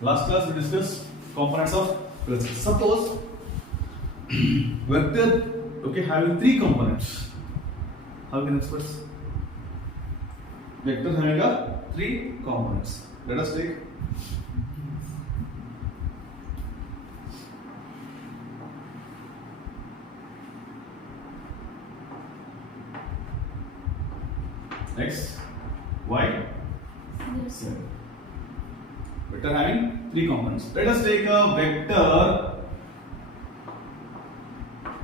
Last class we discussed components of vector. Suppose vector having three components. How can I express? Vector having three components. Let us take x, y, z. Vector having three components. Let us take a vector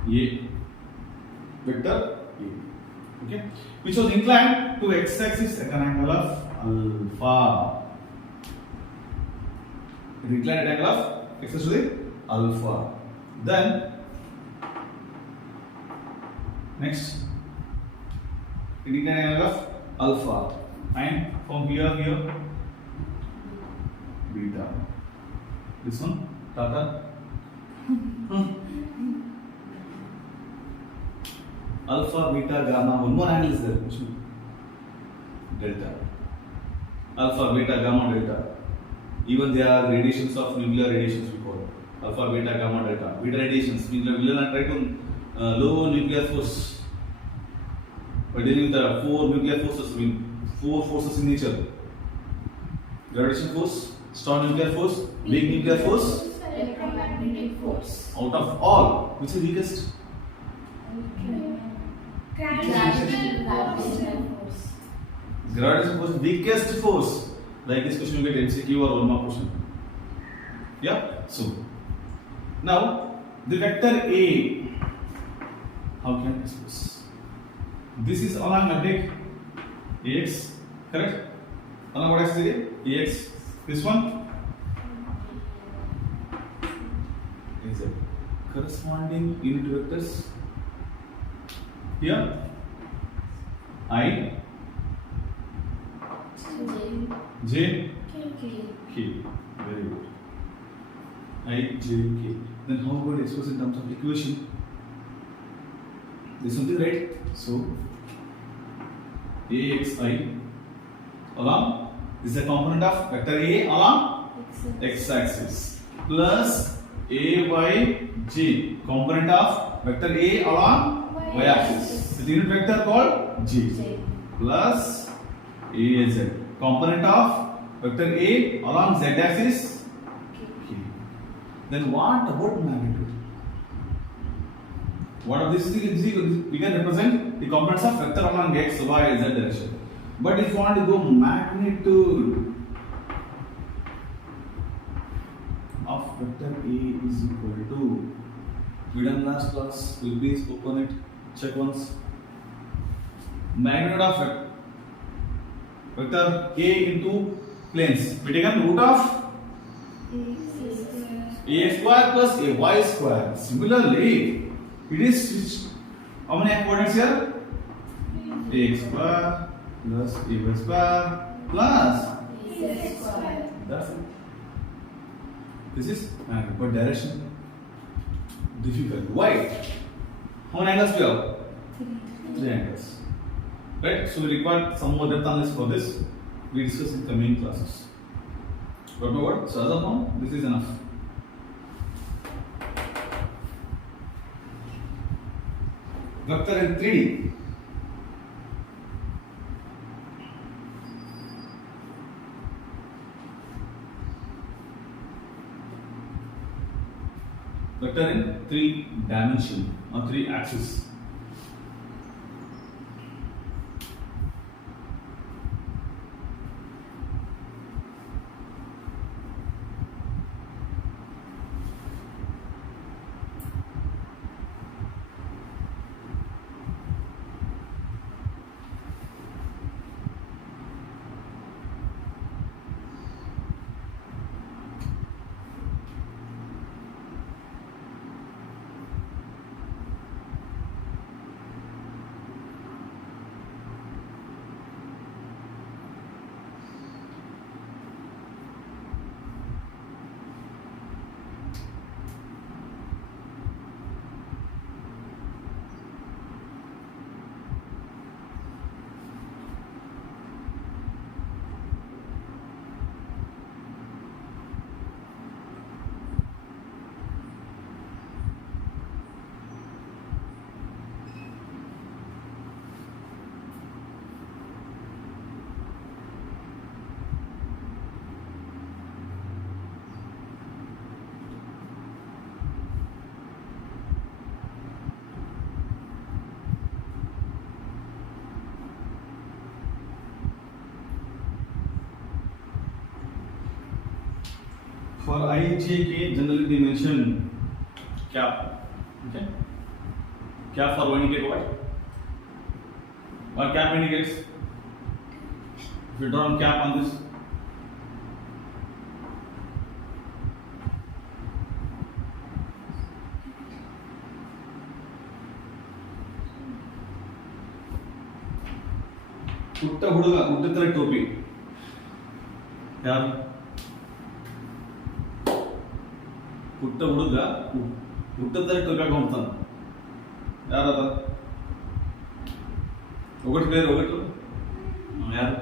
A. Vector A. Okay. Which was inclined to x-axis at an angle of alpha. It inclined at an angle of x-axis to the alpha. Then next, it inclined at an angle of alpha, and from here beta. This one tata. Alpha, beta, gamma. One more angle is there. Which one? Delta. Alpha, beta, gamma, delta. Even they are radiations of nuclear radiations we call alpha, beta, gamma, delta. Beta radiations. We will not try to low nuclear force. By dealing with the four nuclear forces, four forces in nature: gravitational force, strong nuclear force, weak nuclear force, electromagnetic force. Out of all, which is weakest? Gravitational force. Gravitational force, weakest force. Like this question, you get MCQ or 1 mark question. Yeah. So now the vector A. How can I express? This is along magnetic AX, correct? Along what axis? AX. This one is a corresponding unit vectors. Here I, J, K. Very good. I, J, K. Then how about express in terms of equation? This is something, right? So AXI along is a component of vector A along x-axis plus AYJ component of vector A along y-axis with unit vector called J plus AZ component of vector A along z-axis K. Then what about magnitude? What of this is we can represent the components of vector along x, y, z direction. But if you want to go magnitude of vector A is equal to, we done last class, will please open it, check once. Magnitude of vector A into planes. We take root of ax square plus ay square. Similarly, it is how many coordinates here? Ax square plus ay square plus z square. That's it. This is magnitude, but direction difficult. Why? How many angles we have? Three angles. Right? So we require some more depth analysis for this. We discuss in coming classes. Got my word? So as of now, this is enough. Vector in 3D. Vector in 3 dimension or 3 axis. For IJK, generally they mention cap. Okay. Cap for indicate what? What cap indicates? If you draw a cap on this, ಪುಟ್ಟ ಹುಡುಗ ಹುಟ್ಟುತ್ತಾರೆ ಟೋಪಿ ಯಾರು? ಪುಟ್ಟ ಹುಡುಗ ಹುಟ್ಟುತ್ತಾರೆ ಟೋಪಿ ಹಾಕೊಂಡ್ತಾನೆ ಯಾರದ? ಒಗಟ್ಟು ಬೇರೆ ಒಗಟ್ಟು ಯಾರು?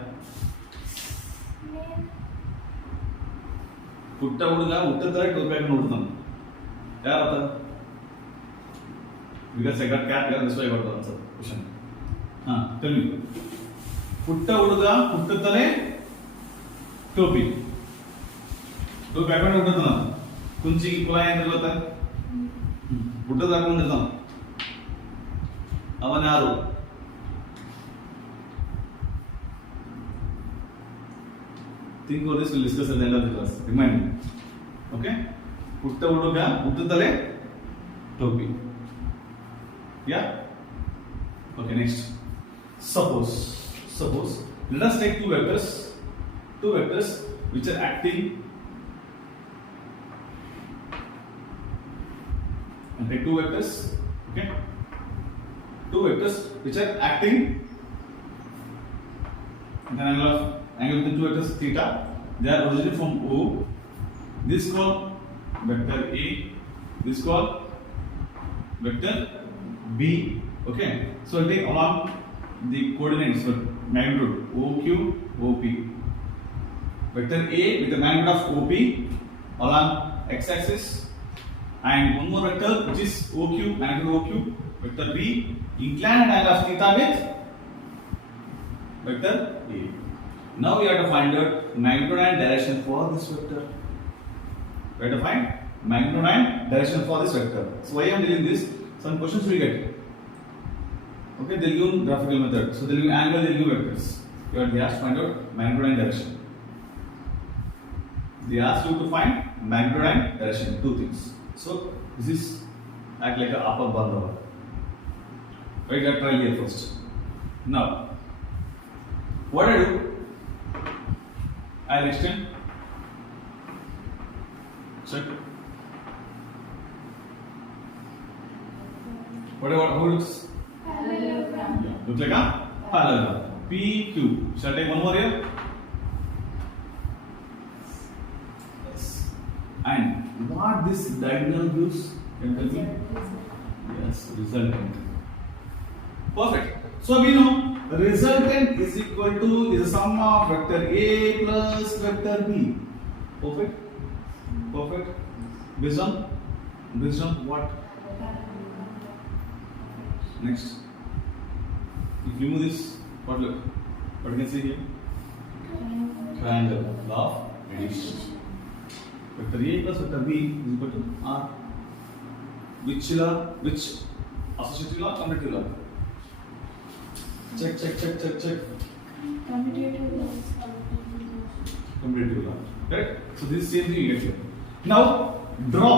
ಪುಟ್ಟ ಹುಡುಗ ಹುಟ್ಟುತ್ತಾರೆ ಟೋಪಿ ಹಾಕೊಂಡು ಹುಡ್ತಾನೆ ಯಾರದ? Because I got cat here, that's why I got the answer question. Tell me. ಪುಟ್ಟ ಹುಡುಗ ಹುಟ್ಟುತ್ತಾನೆ ಟೋಪಿ ಟೋಪಿ ಹಾಕೊಂಡು ಹುಟ್ಟುತ್ತಾನ ಕುಂಚಿ ಕುಲಾಯ ಅಂತ ಗೊತ್ತಾ? ಹುಟ್ಟದ ಹಾಕೊಂಡಿರ್ತಾನ ಅವನ ಯಾರು? Think of this, we'll discuss at the end of the class. Remind me. Okay? ಪುಟ್ಟ ಹುಡುಗ ಹುಟ್ಟುತ್ತಲೇ ಟೋಪಿ. Yeah? Okay, next. Suppose let us take two vectors which are acting, and take two vectors, okay, two vectors which are acting at an angle between two vectors theta. They are originated from O. This called vector A, this called vector B. Okay, so I'll take along the coordinates for magnitude OQ, OP. Vector A with the magnitude of OP along x-axis, and one more vector which is OQ, magnitude OQ. Vector B inclined angle of theta with vector A. Now we have to find out magnitude and direction for this vector. We have to find magnitude and direction for this vector. So why I am doing this? Some questions we get. Okay, they'll give graphical method. So they'll give angle, they'll give vectors. They asked to find out magnitude and direction. They asked you to find magnitude and direction, two things. So this is act like a upper bandhava. Right, I'll try here first. Now, what I do? I'll extend. Check. Whatever, how it looks? Look like a parallelogram. PQ. Shall I take one more here? Yes. And what this diagonal gives? Can you tell me? Yes, resultant. Perfect. So we know resultant is equal to the sum of vector A plus vector B. Perfect. Perfect. Based on what? Next. If you remove this, what you can see here? Triangle, law of addition. Vector A plus vector B is equal to R. Which associative law? Commutative law. Check. Commutative law. Right? So this is same thing you get here. Now draw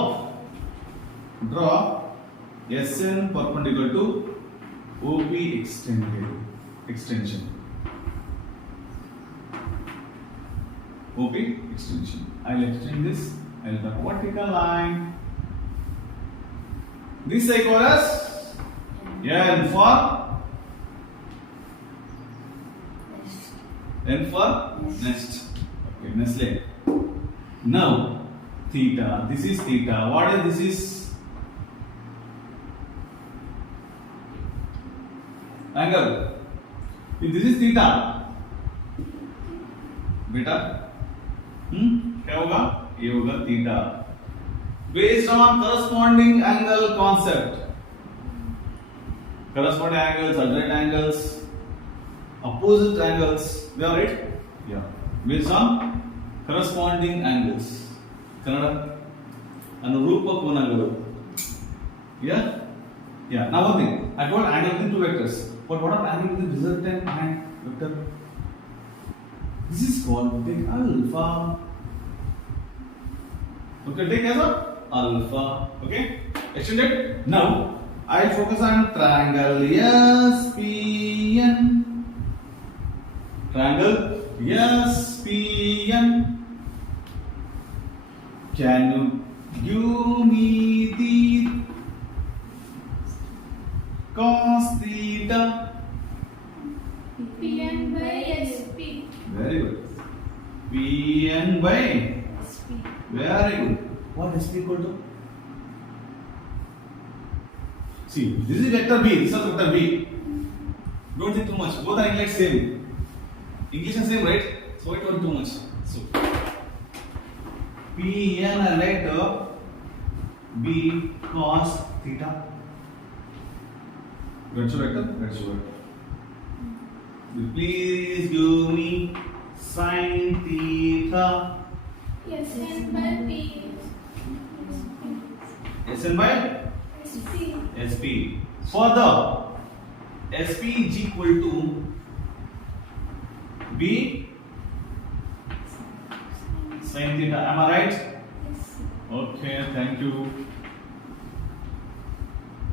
SN perpendicular to OP extension. OP extension. I'll extend this. I'll have a vertical line. This I call as N for nest. Okay, nest leg. Now theta. This is theta. What is this? Is angle. If this is theta, beta, क्या होगा? ये होगा theta. Based on corresponding angle concept. Corresponding angles, alternate angles, opposite angles. We are right? Yeah. Based on corresponding angles. Kannada. Anurupa konagalu. Yeah. Yeah. Now one thing. I told angle between two vectors. But what about angle between resultant and vector? This is called big alpha. Okay, take as a alpha. Okay, extended. Now I'll focus on triangle SPN. Triangle SPN. Can you give me the cos theta? Pn by SP. Very good. Pn by. SP. Very good. What is SP equal to? See, this is vector B. This is also vector B. Don't think too much. Both are English same. English is same, right? So why don't too much? So Pn I write B cos theta. That's your vector. That's your vector. Please give me sin theta. Sn by P. Sn by SP. SP. For the SP is equal to B sin theta. Am I right? Yes. Okay, thank you.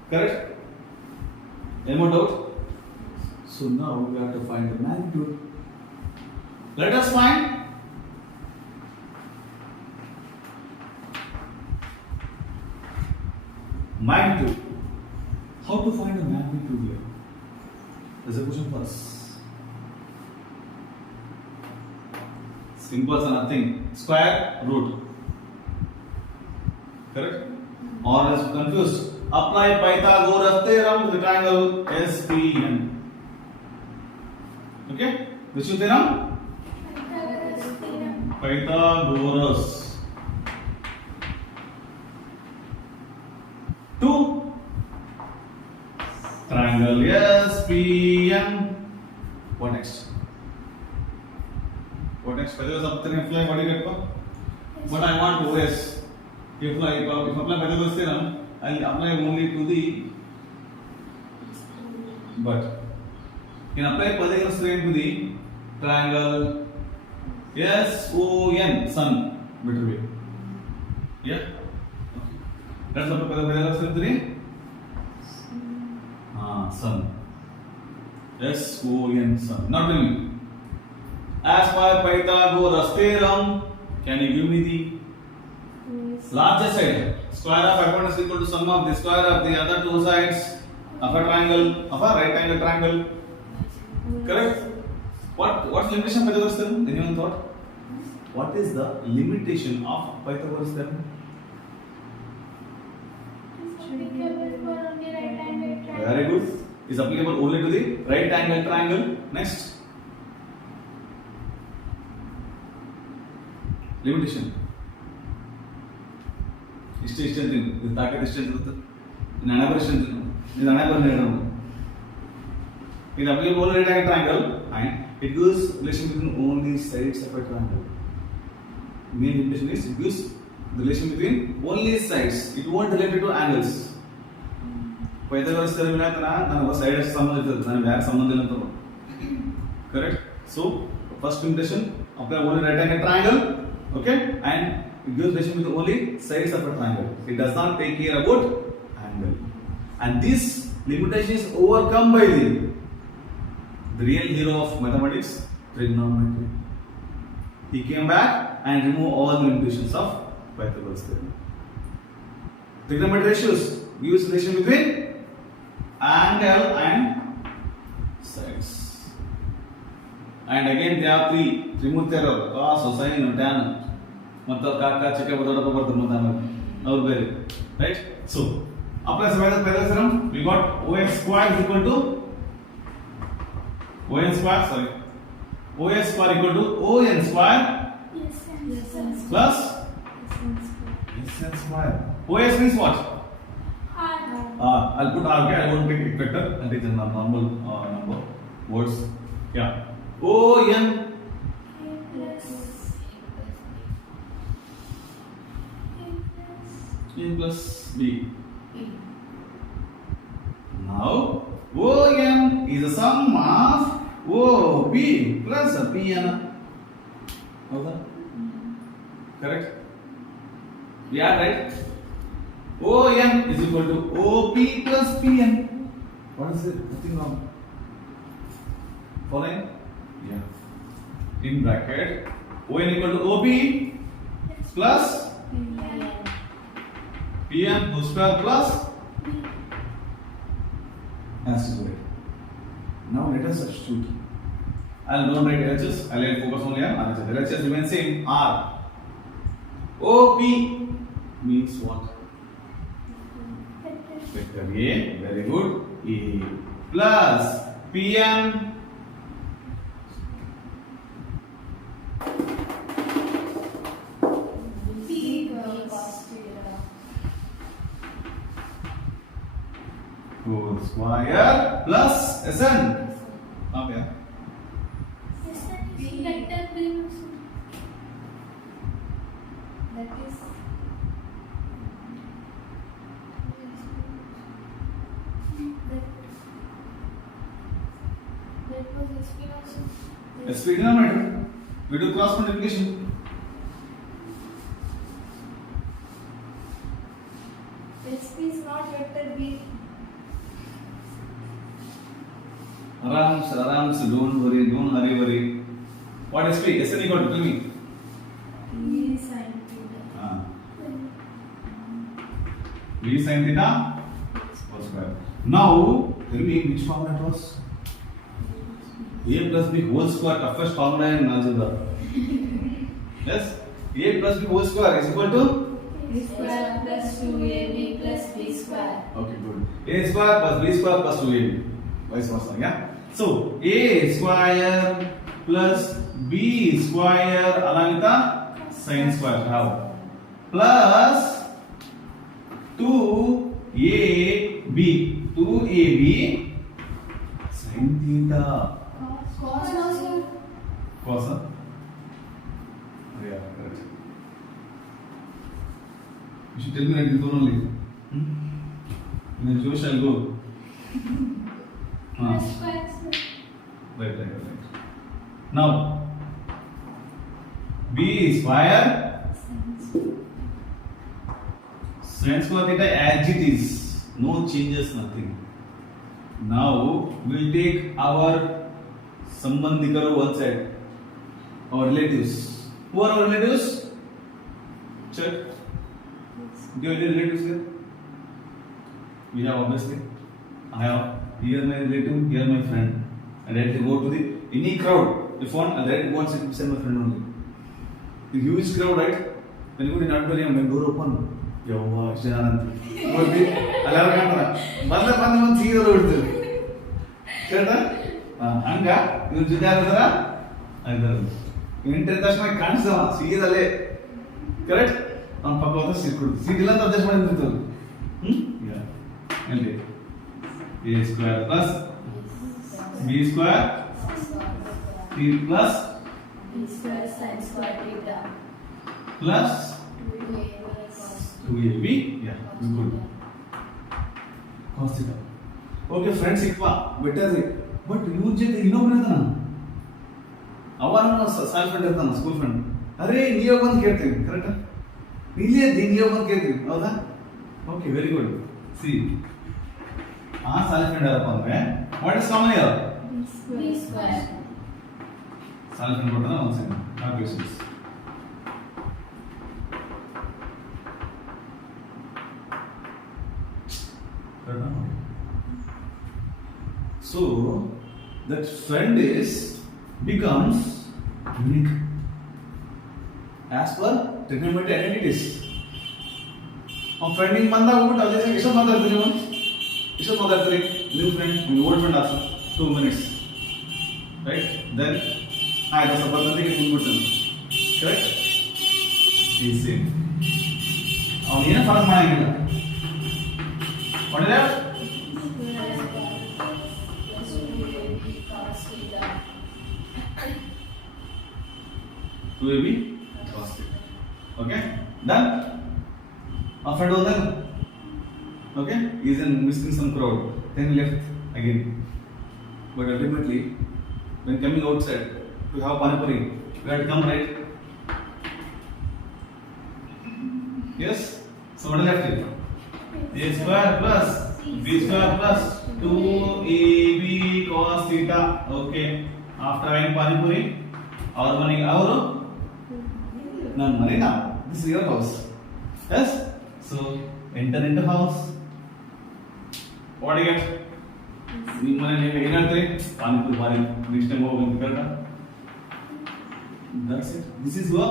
Correct? Any more doubt? So now we have to find the magnitude. Let us find magnitude. How to find the magnitude here? There's a question for us. Simple as nothing. Square root. Correct? Or is confused? Apply Pythagoras theorem to the triangle SPN. Okay? Which is theorem? Pythagoras theorem. Pythagoras. 2 triangle SPN. What next? What next? Pythagoras apply, what do you get for? But I want OS. If I apply Pythagoras theorem, I will apply only to the but can apply Pythagoras theorem to the triangle SON, sun, better way. Yeah? Okay. Let's apply Pythagoras theorem to the sun. SON, sun. Not really. As per Pythagoras theorem, can you give me the largest side? Square of hypotenuse equal to sum of the square of the other two sides of a triangle, of a right angle triangle. Correct? What's the limitation of Pythagoras theorem? Anyone thought? What is the limitation of Pythagoras theorem? Applicable for only right angle triangle. Very good. Is applicable only to the right angle triangle. Next. Limitation. Iಷ್ಟು ಅಂತೀನಿ ಇದು ತಾಕತ್ ಎಷ್ಟು ಅಂತ ಗೊತ್ತಾ ಇನ್ನು ಹಣ ಬರಷ್ಟು ಅಂತೀನಿ ಇದು ಹಣ ಬರ ಇದು applicable right angle triangle and it gives relation between only sides of a triangle. Main limitation is it gives the relation between only sides. It won't relate to angles. Pythagoras theorem ವಿನಾತನ ನನಗೆ side ಅಷ್ಟು ಸಂಬಂಧ ಇರ್ತದೆ ನನಗೆ ಯಾರು ಸಂಬಂಧ ಇಲ್ಲ ಅಂತ correct. So first limitation apply only right angle triangle, okay, and it gives relation with only sides of a triangle. It does not take care about angle. And this limitation is overcome by the real hero of mathematics, trigonometry. He came back and removed all the limitations of Pythagoras theorem. Trigonometry ratios gives relation between angle and sides. And again they have three. Remove theorem, cos, sine, tan. ಮತ್ತು ಕಾಕ ಚಿಕ್ಕ ದೊಡ್ಡಪ್ಪ ಬರ್ತಾರೆ ಮತ್ತೆ ಆಮೇಲೆ ಅವ್ರು ಬೇರೆ right. So apply Pythagoras theorem, we got OX square is equal to ON square, sorry, OS square equal to ON square plus SN square. OS means what? I'll put R, okay, I won't take vector, I'll take the normal number words. Yeah, ON A plus B. Now OM is the sum of OB plus PN. Correct? Yeah, right? ON is equal to OP plus PN. What is it? Nothing wrong. Following? Yeah. In bracket, ON equal to OP plus PN whole square plus has to do it. Now let us substitute. Don't write LHS. I'll focus only on RHS. LHS remains same. R. OP means what? Vector A. Very good. A plus PN. Whole square plus SN. Okay. Vector B. That is. That was SP also. SP denominator. We do cross multiplication. SP is not vector B. Arams, don't worry, don't hurry. What is P? SN equal to, tell me. B sin theta. V sin theta whole square. Now, tell me which formula it was? A plus B whole square, toughest formula in algebra. Yes? A plus B whole square is equal to? A square plus 2AB plus B square. Okay, good. A square plus B square plus 2AB. Vice versa, yeah? So, A square plus B square along with the sin square. How? Plus 2AB. 2AB sin theta. Cos also. Cos, huh? Yeah, correct. You should tell me like this one only. In the Jewish, I'll go. Plus square. Right. Now, B square sin square theta as it is. No changes, nothing. Now, we'll take our sambandhikaru one side. Our relatives. Who are our relatives? Check. Do you have any relatives here? We have obviously. I have here my relative, here my friend. And I have to go to the any crowd. If one, I have to go and sit beside my friend only. The huge crowd, right? When you go to the auditorium, when door open, Yova, Shananand. One see the road. Correct? Anga, you did that. You enter the my cancer, see the lay. Correct? On Papa, see the land of this one. Yeah. And A square plus B square T plus B square sin square theta. plus 2AB. Yeah, good. Cos theta. Okay, friends, better. But you just know, our self friend, school friend. Array, near one getting, correct? Really, near one getting. Okay, very good. See. Self friend. What is common here? B square. Self friend, one second. Have questions. So that friend becomes unique as per trigonometry identities. Friending manda new friend, old friend also 2 minutes. Right? Then I was about nothing in button. Correct? Is same. On here for my what is that? 2AB cos theta. Okay? Done? After all done? Okay? He is missing some crowd. Then left again. But ultimately, when coming outside to have panipuri, we have to come right. Yes. So what is left here? A square plus b square plus 2ab cos theta. Okay. After having pani puri, our money, our none money now. This is your house. Yes. So enter into house. What do you get? ನಿಮ್ಮ ಮನೆಯಲ್ಲಿ ಏನು ಹೇಳ್ತೀರಿ? ಪಾನಿಪುರಿ ಮಾರಿ next time ಹೋಗೋದು ಕರೆಕ್ಟಾ? That's it. This is your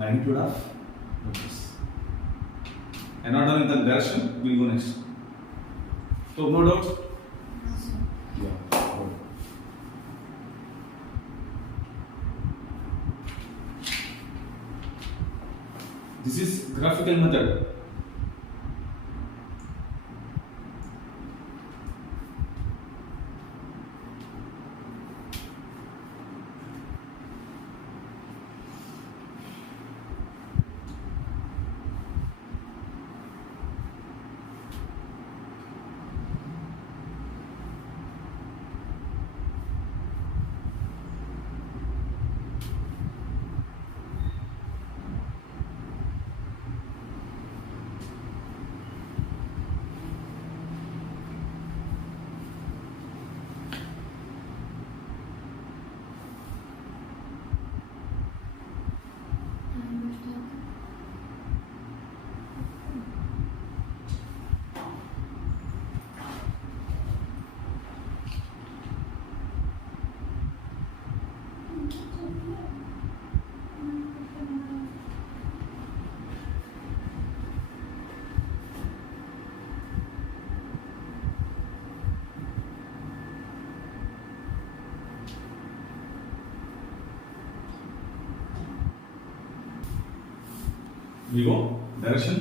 magnitude of notice. And not done in the direction, we'll go next. So no doubt? Yeah. Good. This is graphical method. We go direction.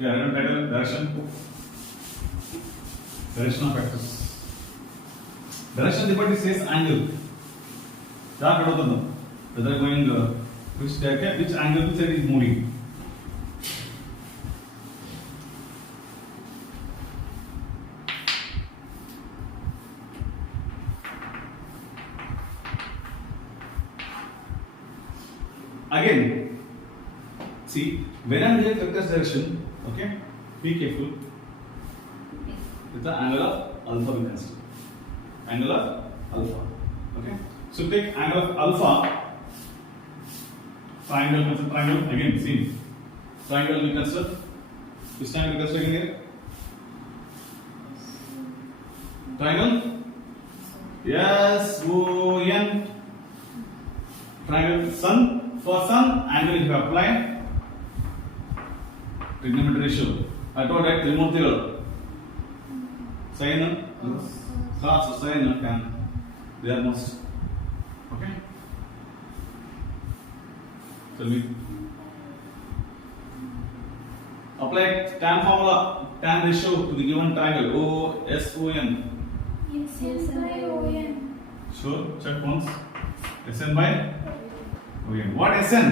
Yeah, random title direction. Direction of vectors. Direction depends says angle. That kadotadu. Whether going which angle which side is moving. Again. See, when I am doing vector direction, okay, be careful with the angle of alpha we consider. Angle of alpha, okay. So take angle of alpha. Triangle again. See, triangle we consider. Which triangle we consider again here? Triangle. Yes, ON. Triangle sun. For sun angle you have applied. Trigonometric ratio. I told that remote zero. Sine, cos, sine, tan. They are most. Okay. So we apply tan formula, tan ratio to the given triangle. O S O N. SN by ON. Sure. Check once. SN by ON. What SN?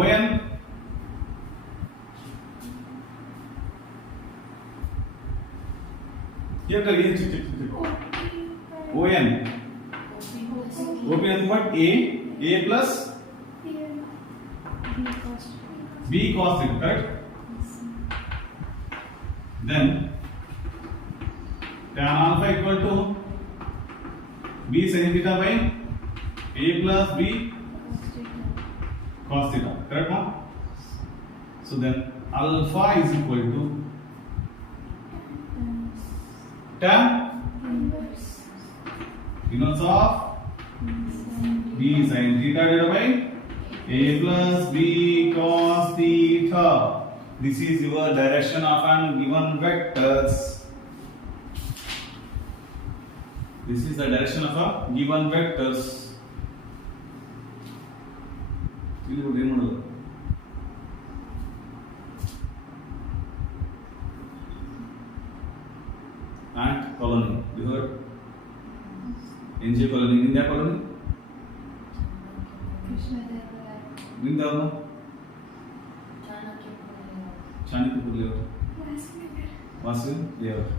ON. Here कर ये check. ON. OP is what? A plus B cos theta, correct? Then tan alpha equal to B sin theta by A plus B cos theta, correct now? So then alpha is equal to tan inverse of B sin theta divided by A plus B cos theta. This is your direction of an given vectors. This is the direction of a given vectors. ಇಲ್ಲಿ ನೋಡಿ ಏನು ಮಾಡೋದು? Ant colony. You heard? NJ colony. India colony. Vrindavan. Chanakapur layout. Vasu layout.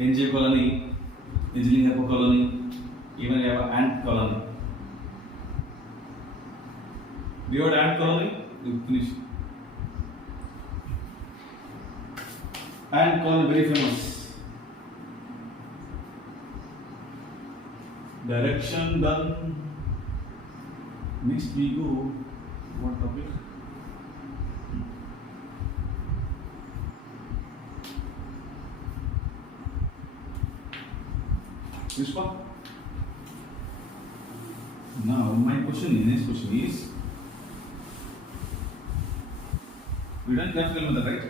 NJ colony, Engineering Apple colony, even we have ant colony. Do you have ant colony? You finish. Ant colony very famous. Direction done. Next we go. What topic? Which one? Now my next question is, we done graphical method, right?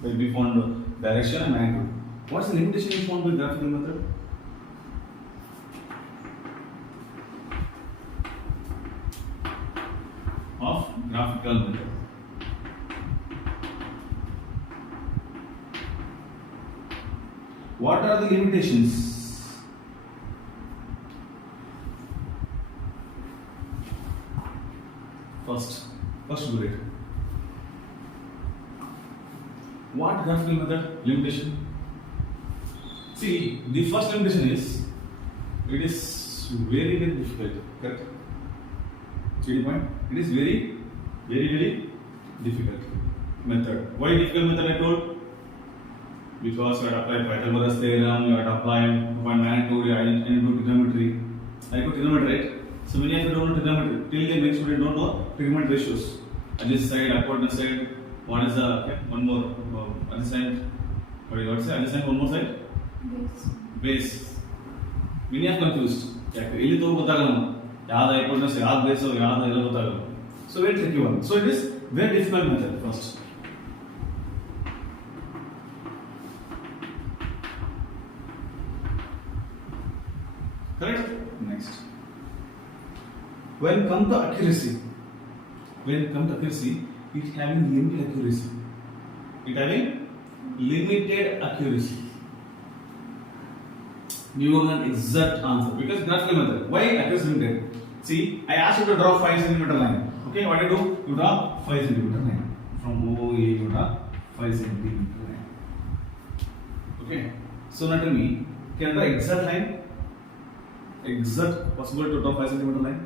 Where we found direction and angle. What's the limitation we found with graphical method? Of graphical method. What are the limitations? First bullet. What graphical method limitation? See, the first limitation is it is very difficult. Correct? See the point? It is very difficult method. Why difficult method I told? Because you have to apply Pythagoras theorem, you have to apply point magnitude, I need to do trigonometry. I got trigonometry, right? So many of you don't know trigonometry. Till the next student don't know trigonometry ratios. On this side, upward side, what is the one more other side? What do you say? Other side, one more side? Base. Many are confused. Ili to botagam. Yada upwardness, yada base, or yada illa botagam. So very tricky one. So it is very difficult method first. Correct? Next. When come to accuracy, it having limited accuracy. You will get exact answer because graphical method. Why accuracy limited? See, I asked you to draw 5 cm line. Okay, what do? You draw 5 cm line. From OA, you draw 5 cm line. Okay, so now tell me, can I draw exact line? Exact possible to draw 5 cm line?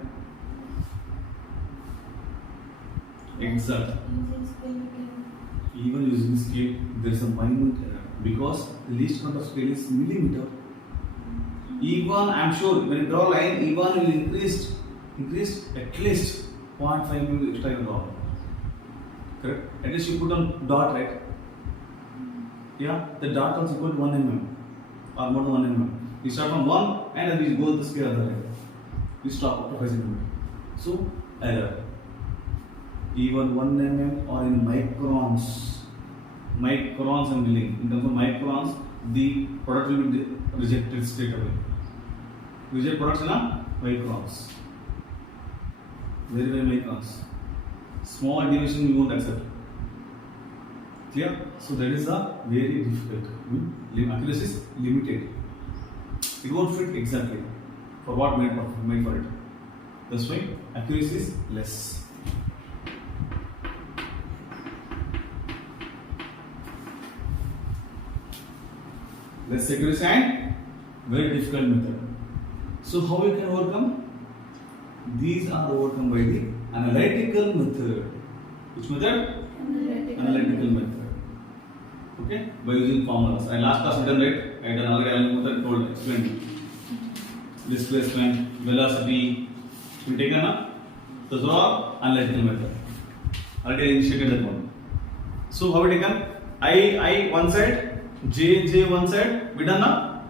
Exact. Even using scale, there is a minute error because the least count of scale is millimeter. Even I am sure when you draw line, even will increase at least 0.5 mm extra you draw. Correct? At least you put on dot, right? Yeah, the dot also equal to 1 mm or more than 1 mm. We start from 1 and then we go to the scale other way. We stop up to 5 cm. So error. Even 1 mm or in microns I'm willing. In terms of microns, the product will be rejected straight away. Reject products in microns. Very microns. Small deviation we won't accept. Clear? So that is a very difficult. Accuracy is limited. It won't fit exactly for what made for it. That's why accuracy is less. Less accuracy and very difficult method. So how we can overcome? These are overcome by the analytical method. Which method? Analytical method. Okay? By using formulas. I last class written right? I done already analytical method explained. Displacement, velocity. We taken up. So those are analytical method. Already initiated that one. So how we taken? I one side. J one side, we done now?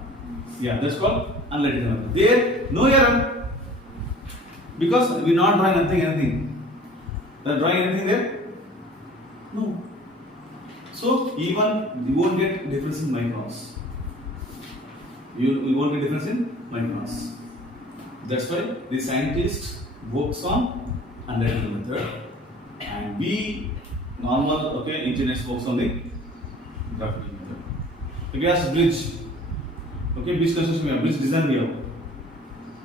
Yeah, that's called analytical method. There, no error. Because we not drawing anything. They are drawing anything there? No. So, even you won't get difference in microns. You won't get difference in microns. That's why the scientist works on analytical method. And we, normal, engineers works on the graphical method. If you ask bridge, bridge construction we have, bridge design we have.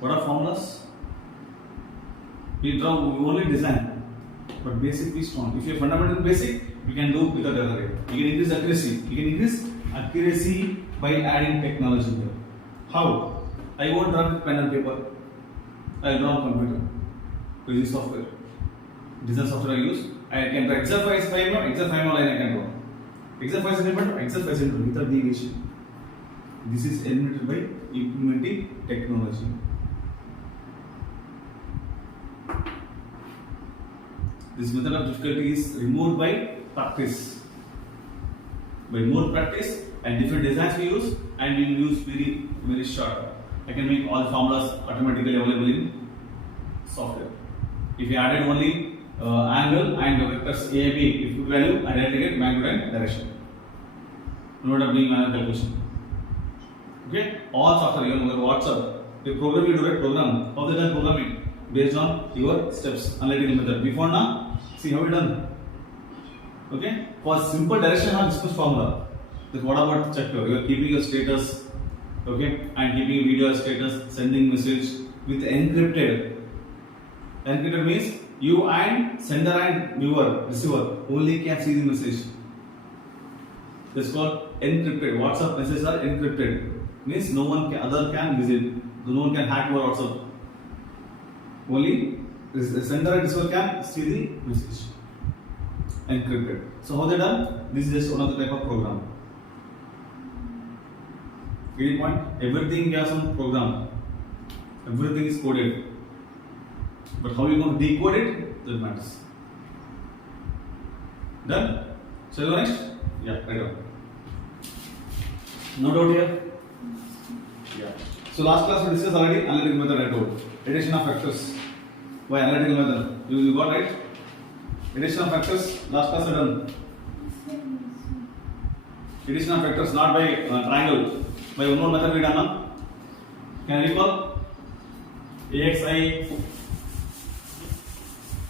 What are formulas? We only design, but basic is strong. If you have fundamental basic, we can do without error rate. You can increase accuracy. by adding technology here. How? I won't draw with pen and paper. I'll draw on computer using software. Design software I use. I can draw exercise 5 more line I can draw. Exercise implement, exercise implement without deviation. This is eliminated by implementing technology. This method of difficulty is removed by practice. By more practice and different designs we use, and we will use very short. I can make all the formulas automatically available in software. If you added only angle and vectors A, B, if you value, I directly get magnitude and direction. No doubt doing manual calculation. Okay, all software, even WhatsApp, the program you do it, program, how they done programming based on your steps, analytical method. Before now, see how we done. Okay, for simple direction on this formula. Then what about checker? You are keeping your status, okay, and keeping video status, sending message with encrypted. Encrypted means you and sender and viewer, receiver only can see the message. This is called encrypted. WhatsApp messages are encrypted. Means no one can, other can visit. No one can hack your WhatsApp. Only the sender and receiver can see the message. Encrypted. So how they done? This is just one of the type of program. Getting point? Everything has some program. Everything is coded. But how you going to decode it? That matters. Done? So you go next? Yeah, right on. No doubt here? Yeah. So last class we discussed already analytical method I told. Addition of factors by analytical method. You got right? Addition of factors, last class I done. Addition of factors not by triangle. By one more method we done now. Can you recall?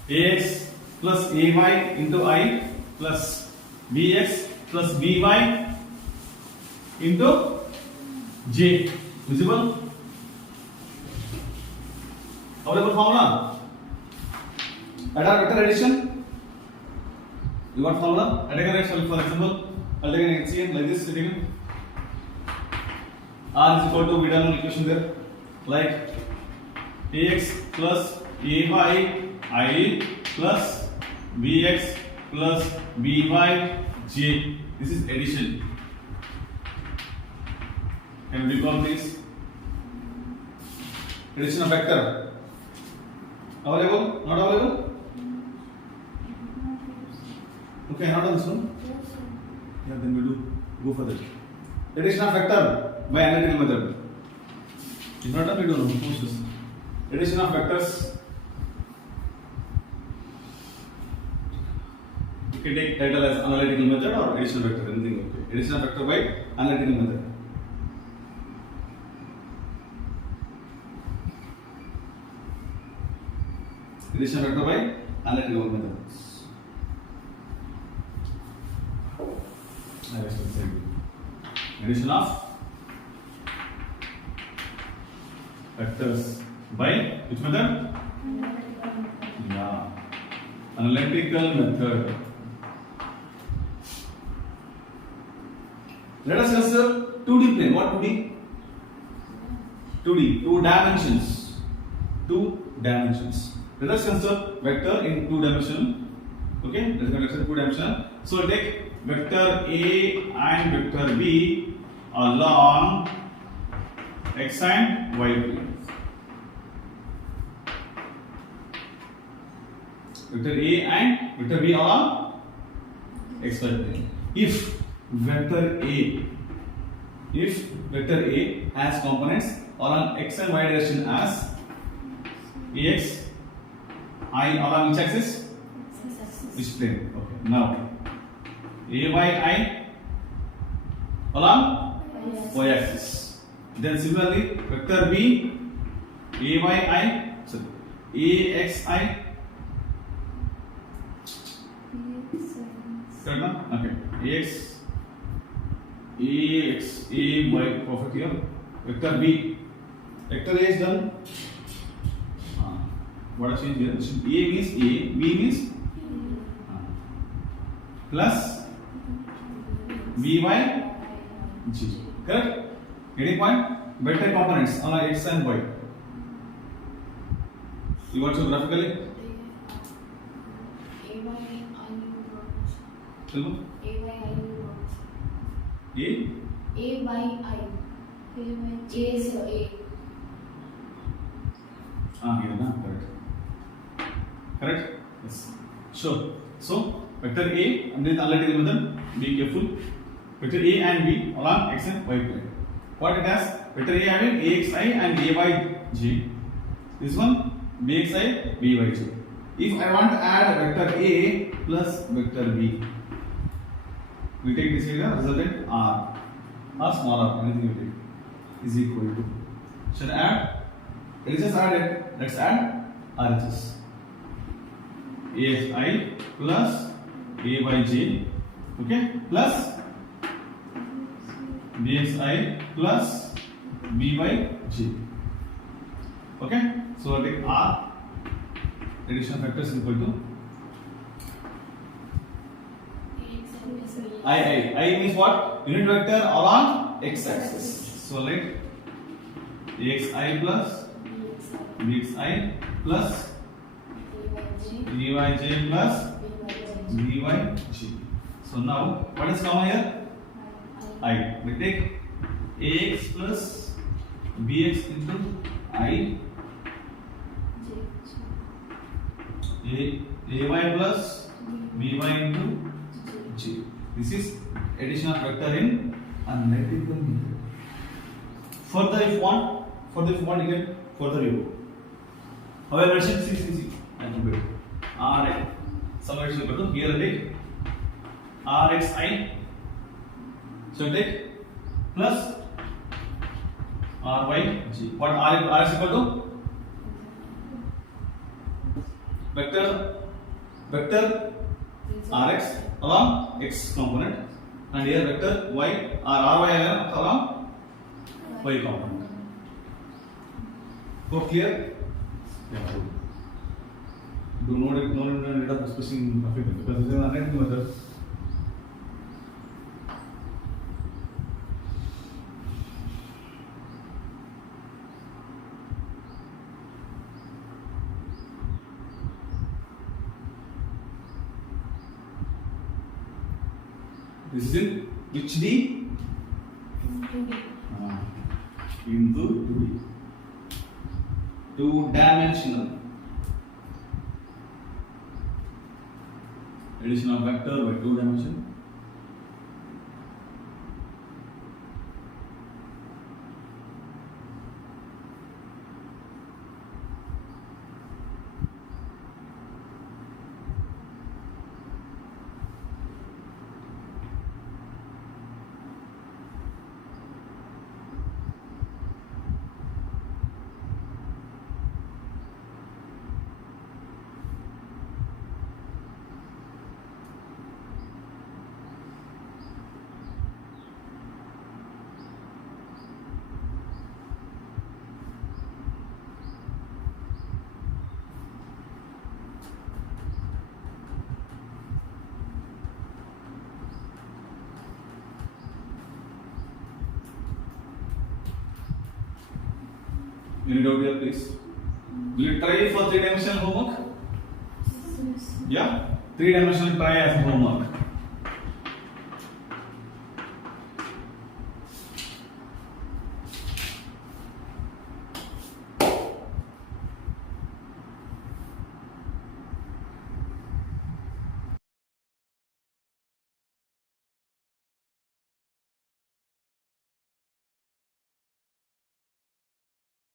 AX plus AY into I plus BX plus BY into J. Visible? Available formula? Add our vector addition. You want formula? Add again, for example, I'll take an HCM like this sitting. R is equal to, we done an equation there, like AX plus AY I plus BX plus BY J. This is addition. Can we recall this? Addition of vector. Available? Not available? Okay, not on this one? Yeah, then we do go for that. Addition of vector by analytical method. If not done, we don't know. Post this. Addition of vectors. You can take title as analytical method or addition of vector, anything okay. Addition of vector by analytical method. Addition vector by analytical method. Addition of vectors by which method? Yeah, analytical method. Let us consider 2D plane. What 2D? 2D, 2 dimensions. 2 dimensions. Let us consider vector in 2 dimension. Okay, let us consider 2 dimension. So take vector A and vector B along x and y plane. Vector A and vector B along x y plane. If vector A has components along x and y direction as Ax, I along which axis? Which plane? Okay. Now Ay along y axis. Then similarly vector B Axi. Correct now? Okay. Ax Ay perfect here. Vector B. Vector A is done. What a change here? A means A, B means plus BY G. Correct? Getting point? Vector components along x and y. You want to graphically? Tell me. A by I. A is A. Here na, correct. Correct? Yes. Sure. So vector A and then analytical method. Be careful. Vector A and B along x and y plane. What it has? Vector A having AXI and AYJ. This one BXI, BYJ. If I want to add vector A plus vector B, we take this here resultant R or small r, anything you take, is equal to. Should add? LHS added. Let's add RHS. AXI plus AYJ, okay, plus BXI plus BYJ. Okay, so I take R, addition factors equal to I means what? Unit vector along x axis. So let AXI plus BXI plus BYJ plus BYJ. So now what is common here? I. We take AX plus BX into I, AY plus BY into J. This is addition of vector in analytical method. Further if you want, you can further you go. However, see. I can do it. R summation equal to here I take RXI. So take plus RYG. What R is equal to? Vector Rx along x component, and here vector y or ry along y component. Go clear? Yeah. Do not need of expressing graphical because this is an analytic method. This is in which D? Into 2D. Two-dimensional. Addition of vector by 2 dimension. Any doubt here, please? Will you try for 3-dimensional homework? Yeah? 3-dimensional try as homework.